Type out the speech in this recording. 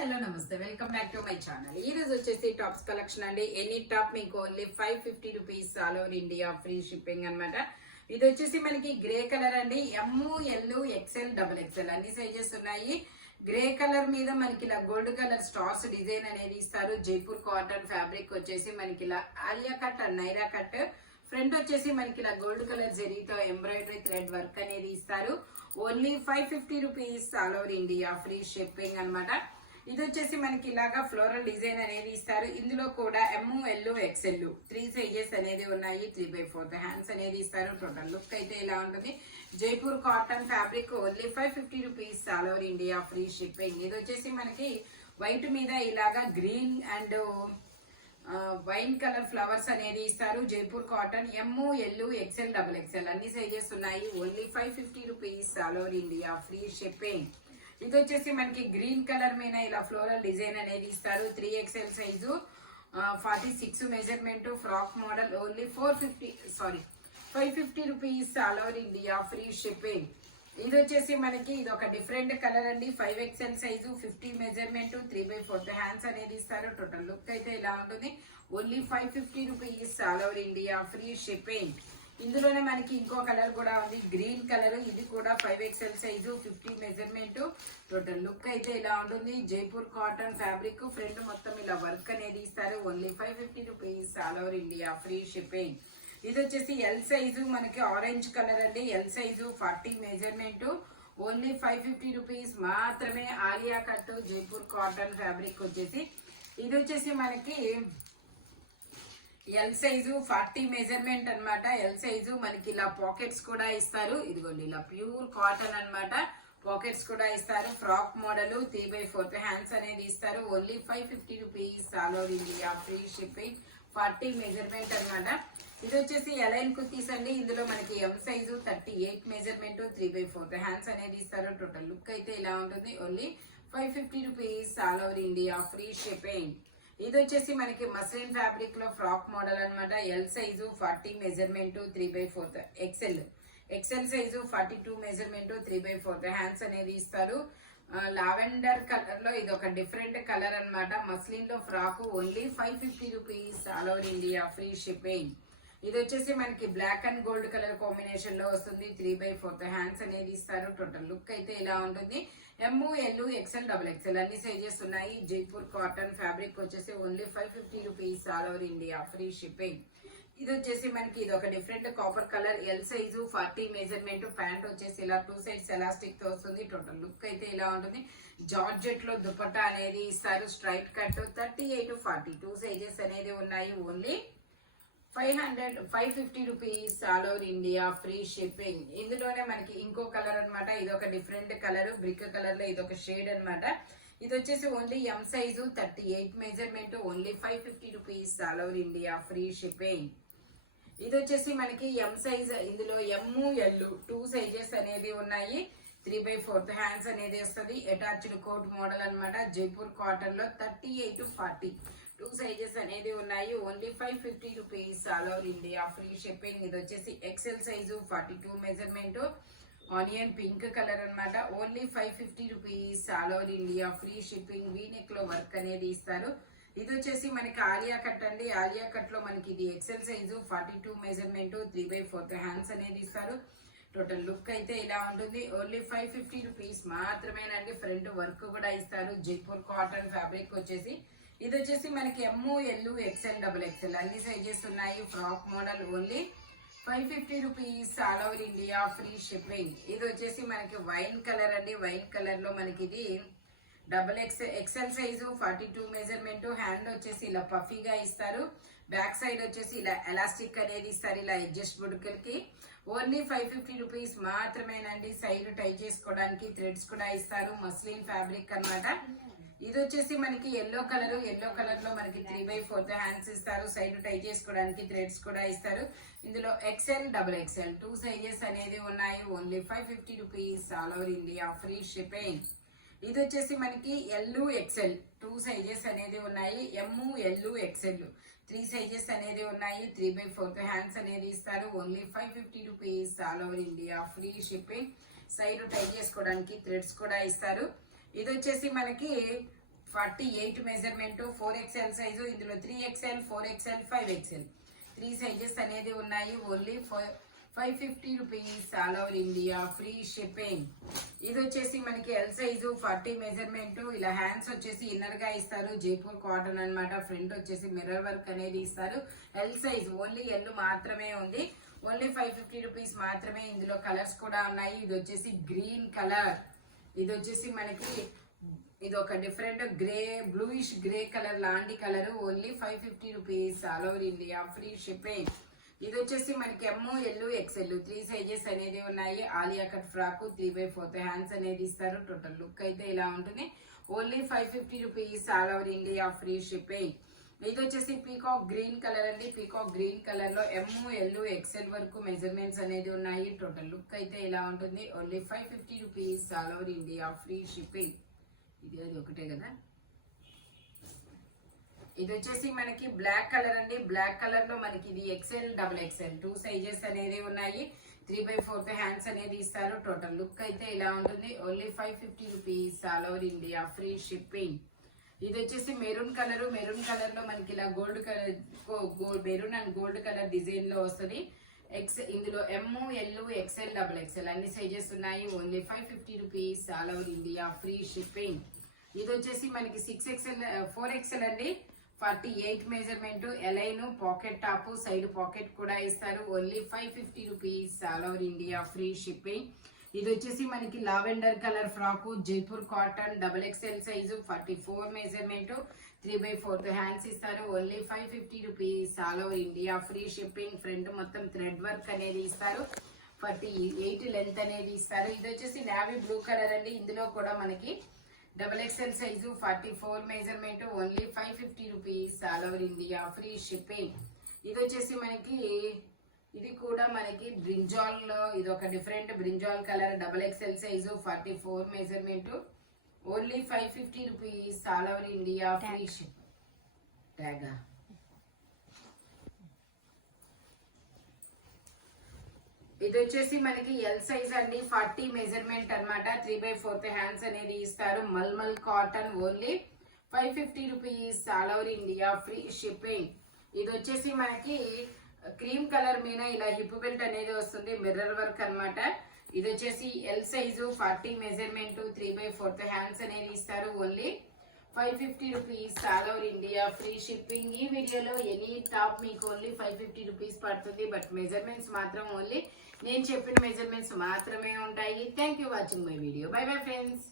Hello నమస్తే, welcome back to my channel. ఈ రోజు వచ్చేసి టాప్స్ కలెక్షన్ అండి. ఎనీ టాప్ మీకు only 550 rupees, all over India free shipping అనమాట. ఇది వచ్చేసి మనకి గ్రే కలర్ అండి. ఎమ్, ఎల్, ఎక్స్ఎల్, డబుల్ ఎక్స్ఎల్ అన్ని సైజెస్ ఉన్నాయి. గ్రే కలర్ మీద మనకి ఇలా గోల్డ్ కలర్ స్టార్స్ డిజైన్ అనేది ఇస్తారు. జైపూర్ కాటన్ ఫ్యాబ్రిక్ వచ్చేసి మనకి ఇలా Alia cut and Naira cut. Front వచ్చేసి మనకి ఇలా గోల్డ్ కలర్ జరీతో ఎంబ్రాయిడరీ థ్రెడ్ వర్క్ అనేది ఇస్తారు. Only 550 rupees, all over India free shipping అనమాట. ఇది వచ్చేసి మనకి ఇలాగా ఫ్లోరల్ డిజైన్ అనేది ఇస్తారు. ఇందులో కూడా ఎమ్, ఎల్, ఎక్స్ఎల్ 3 సైజెస్ అనేది ఉన్నాయి. 3/4 హ్యాండ్స్ అనేది ఇస్తారు. టోటల్ లుక్ అయితే ఇలా ఉంటుంది. Jaipur cotton fabric only 550 rupees, all over India free shipping. ఇది వచ్చేసి మనకి వైట్ మీద ఇలాగా green and wine colour flowers అనేది ఇస్తారు. జైపూర్ కాటన్ ఎమ్, ఎల్, ఎక్స్ఎల్, డబుల్ ఎక్స్ఎల్ అన్ని సైజెస్ ఉన్నాయి. Only 550 rupees, all over India free shipping. ఇది వచ్చేసి మనకి గ్రీన్ కలర్ మీద ఇలా ఫ్లోరల్ డిజైన్ అనేది ఇస్తారు. 3XL size, 46 measurement, frock model. Only 550 rupees, all over India free shipping. ఇది వచ్చేసి మనకి ఇది ఒక డిఫరెంట్ కలర్ అండి. 5XL సైజు, 50 మెజర్మెంట్, 3/4 హ్యాండ్స్ అనేది ఇస్తారు. టోటల్ లుక్ అయితే ఇలా ఉంటుంది. Only 550 rupees, all over India free shipping. ఇందులోనే మనకి ఇంకో కలర్ కూడా ఉంది, గ్రీన్ కలర్. ఇది కూడా 5XL size, 50 measurement. Total look అయితే ఇలా ఉంటుంది. జైపూర్ కాటన్ ఫ్యాబ్రిక్, ఫ్రంట్ మొత్తం ఇలా వర్క్ అనేది ఇస్తారు. Only 550 rupees, all over India free shipping. ఇది వచ్చేసి ఎల్ సైజు, మనకి ఆరెంజ్ కలర్ అండి. L size, 40 measurement. Only 550 rupees మాత్రమే. Alia cut Jaipur cotton fabric వచ్చేసి ఇది వచ్చేసి మనకి ఎల్ సైజు, 40 మెజర్మెంట్ అనమాట. ఎల్ సైజు మనకి ఇలా పాకెట్స్ కూడా ఇస్తారు. ఇదిగోండి ఇలా ప్యూర్ కాటన్ అనమాట. పాకెట్స్ కూడా ఇస్తారు. ఫ్రాక్ మోడల్, 3/4 హ్యాండ్స్ అనేది ఇస్తారు. Only 550 rupees, all over India free shipping. 40 measurement అనమాట. ఇది వచ్చేసి ఎలైన్ కుర్తీస్ అండి. ఇందులో మనకి ఎం సైజు, 38 మెజర్మెంట్, 3/4 హ్యాండ్స్ అనేది ఇస్తారు. టోటల్ లుక్ అయితే ఇలా ఉంటుంది. Only 550 rupees, all over India free shipping. ఇది వచ్చేసి మనకి మస్లిన్ ఫ్యాబ్రిక్ లో ఫ్రాక్ మోడల్ అనమాట. L size, 40 measurement, 3/4 XL size, 42 measurement, 3/4 hands అనేది ఇస్తారు. లావెండర్ కలర్ లో ఇది ఒక డిఫరెంట్ కలర్ అనమాట. మస్లిన్ లో frock. Only 550 rupees, all over India free shipping. ఇది వచ్చేసి మనకి black and gold colour combination లో వస్తుంది. 3/4 హ్యాండ్స్ అనేది ఇస్తారు. టోటల్ లుక్ అయితే ఇలా ఉంటుంది. ఎమ్, ఎల్, ఎక్స్ఎల్, డబుల్ ఎక్స్ఎల్ అన్ని సైజెస్ ఉన్నాయి. జైపూర్ కాటన్ ఫ్యాబ్రిక్ వచ్చేసి only 550 rupees, all over India free shipping. ఇది వచ్చేసి మనకి ఇది ఒక different copper colour. L size, 40 measurement. Pant వచ్చేసి ఇలా 2 సైడ్స్ ఎలాస్టిక్ తో వస్తుంది. టోటల్ లుక్ అయితే ఇలా ఉంటుంది. జార్జెట్ లో దుపట్టా అనేది ఇస్తారు. స్ట్రైట్ కట్ 38, 40 2 సైజెస్ అనేది ఉన్నాయి. Only 550 rupees, all over India free shipping. ఇందులోనే మనకి ఇంకో కలర్ అనమాట. ఇది ఒక డిఫరెంట్ కలర్, బ్రిక్ కలర్ లో ఇది ఒక షేడ్ అనమాట. ఇది వచ్చేసి only M size, 38 measurement. Only 550 rupees, all over India free shipping. ఇది వచ్చేసి మనకి ఎం సైజ్. ఇందులో ఎమ్, ఎల్ 2 సైజెస్ అనేది ఉన్నాయి. 3/4 హ్యాండ్స్ అనేది వస్తుంది. అటాచ్డ్ కోట్ మోడల్ అనమాట. జైపూర్ కాటన్ లో 38, 40 2 సైజెస్ అనేది ఉన్నాయి. Only 550 rupees, all over India free shipping. ఇది వచ్చేసి XL size, 42 measurement. Onion pink colour అనమాట. Only 550 rupees, all over India free shipping. V neck లో వర్క్ అనేది ఇస్తారు. ఇది వచ్చేసి మనకి ఆలియా కట్ అండి. ఆలియా కట్ లో మనకి ఇది ఎక్స్ఎల్ సైజు, 42 మెజర్మెంట్, 3/4 హ్యాండ్స్ అనేది ఇస్తారు. టోటల్ లుక్ అయితే ఇలా ఉంటుంది. ఓన్లీ 550 రూపీస్ మాత్రమేనండి. ఫ్రంట్ వర్క్ కూడా ఇస్తారు. జైపూర్ కాటన్ ఫ్యాబ్రిక్ వచ్చేసి ఇది వచ్చేసి మనకి M, L, XL, double XL అన్ని సైజెస్ ఉన్నాయి. Frock model. Only 550 rupees, all over India free shipping. ఇది వచ్చేసి మనకి వైన్ కలర్ అండి. వైన్ కలర్ లో మనకి ఇది ఎక్స్ఎల్ సైజు, 42 మెజర్మెంట్. హ్యాండ్ వచ్చేసి ఇలా పఫీగా ఇస్తారు. బ్యాక్ సైడ్ వచ్చేసి ఇలా ఎలాస్టిక్ అనేది ఇస్తారు. ఇలా అడ్జస్ట్ బుడకలకి. ఓన్లీ 550 రూపీస్ మాత్రమేనండి. సైడ్ టై చేసుకోవడానికి థ్రెడ్స్ కూడా ఇస్తారు. మస్లిన్ ఫ్యాబ్రిక్ అనమాట. ఇది వచ్చేసి మనకి ఎల్లో కలర్. ఎల్లో కలర్ లో మనకి 3/4 హ్యాండ్స్ ఇస్తారు. సైడ్ టై చేసుకోవడానికి థ్రెడ్స్ కూడా ఇస్తారు. ఇందులో ఎక్స్ఎల్, డబుల్ ఎక్స్ఎల్ 2 సైజెస్ అనేది ఉన్నాయి. Only 550 rupees, all over India free shipping. ఇది వచ్చేసి మనకి ఎల్, ఎక్స్ఎల్ 2 సైజెస్ అనేది ఉన్నాయి. ఎమ్, ఎల్, ఎక్స్ఎల్ 3 సైజెస్ అనేది ఉన్నాయి. 3/4 హ్యాండ్స్ అనేది ఇస్తారు. Only 550 rupees, all over India free shipping. Side tie చేసుకోవడానికి థ్రెడ్స్ కూడా ఇస్తారు. ఇది వచ్చేసి మనకి 48 మెజర్మెంట్ 4XL సైజు. ఇందులో 3XL 4XL 5XL 3 సైజెస్ అనేది ఉన్నాయి. Only 550 rupees all over India free shipping. ఇది వచ్చేసి మనకి ఎల్ సైజు 40 మెజర్మెంట్. ఇలా హ్యాండ్స్ వచ్చేసి ఇన్నర్ గా ఇస్తారు. జైపూర్ కాటన్ అన్నమాట. ఫ్రంట్ వచ్చేసి మిర్రర్ వర్క్ అనేది ఇస్తారు. ఎల్ సైజ్ ఓన్లీ ఎల్ మాత్రమే ఉంది. ఓన్లీ 550 రూపీస్ మాత్రమే. ఇందులో కలర్స్ కూడా ఉన్నాయి. ఇది వచ్చేసి గ్రీన్ కలర్. ఇది వచ్చేసి మనకి ఇది ఒక different grey bluish grey colour లాంటి colour. Only 550 rupees all over India free shipping. ఇది వచ్చేసి మనకి ML XL 3 సైజెస్ అనేది ఉన్నాయి. ఆలియా కట్ ఫ్రాక్ 3/4 హ్యాండ్స్ అనేది ఇస్తారు. టోటల్ లుక్ అయితే ఇలా ఉంటుంది. Only 550 rupees all over India free shipping. ఇది వచ్చేసి పీకాక్ గ్రీన్ కలర్ అండి. పీకాక్ గ్రీన్ కలర్ లో ML XL వరకు మెజర్మెంట్స్ అనేది ఉన్నాయి. టోటల్ లుక్ అయితే ఇలా ఉంటుంది. Only 550 rupees all over India free shipping. ఇది అది ఒకటే కదా. ఇది వచ్చేసి మనకి బ్లాక్ కలర్ అండి. బ్లాక్ కలర్ లో మనకి ఇది XL XXL 2 సైజెస్ అనేది ఉన్నాయి. 3/4 హ్యాండ్స్ అనేది ఇస్తారు. టోటల్ లుక్ అయితే ఇలా ఉంటుంది. Only 550 rupees all over India free shipping. ఇది వచ్చేసి మెరూన్ కలర్. మెరూన్ కలర్ లో మనకి ఇలా gold colour maroon and gold colour design లో వస్తుంది. ఇందులో ML XL XXL అన్ని సైజెస్ ఉన్నాయి. Only 550 rupees all over India free shipping. ఇది వచ్చేసి మనకి 6XL 4XL అండి. 48 మెజర్మెంట్. ఎలైన్ పాకెట్ టాప్ సైడ్ పాకెట్ కూడా ఇస్తారు. Only 550 rupees all over India free shipping. ఇది వచ్చేసి మనకి lavender colour frock Jaipur cotton XXL size 44 measurement 3/4 hands ఇస్తారు. Only 550 rupees all over India free shipping. Front మొత్తం థ్రెడ్ వర్క్ అనేది ఇస్తారు. 48 లెంత్ అనేది ఇస్తారు. ఇది వచ్చేసి నావీ బ్లూ కలర్ అండి. ఇందులో కూడా మనకి XXL size 44 measurement. Only 550 rupees all over India free shipping. ఇది వచ్చేసి మనకి ఇది కూడా మనకి బ్రింజాల్ లో ఇది ఒక different brinjal colour XXL size 44 measurement. Only 550 rupees all over India free ship. ట్యాగా ఇది వచ్చేసి మనకి ఎల్ సైజ్ అండి. 40 మెజర్మెంట్ అన్నమాట. 3/4 హ్యాండ్స్ అనేది ఇస్తారు. Mulmul cotton. Only 550 rupees all over India free shipping. ఇది వచ్చేసి మనకి క్రీమ్ కలర్ మీద ఇలా హిప్ బెల్ట్ అనేది వస్తుంది. మిర్రర్ వర్క్ అన్నమాట. ఇది వచ్చేసి ఎల్ సైజు 40 మెజర్మెంట్ 3/4 హ్యాండ్స్ అనేది ఇస్తారు. Only 550 rupees all over India free shipping. ఈ వీడియోలో ఎనీ టాప్ మీకు ఓన్లీ 550 రూపీస్ పడుతుంది. బట్ మెజర్మెంట్స్ మాత్రం ఓన్లీ నేను చెప్పిన మెజర్మెంట్స్ మాత్రమే ఉంటాయి. Thank you watching my video. By bye friends.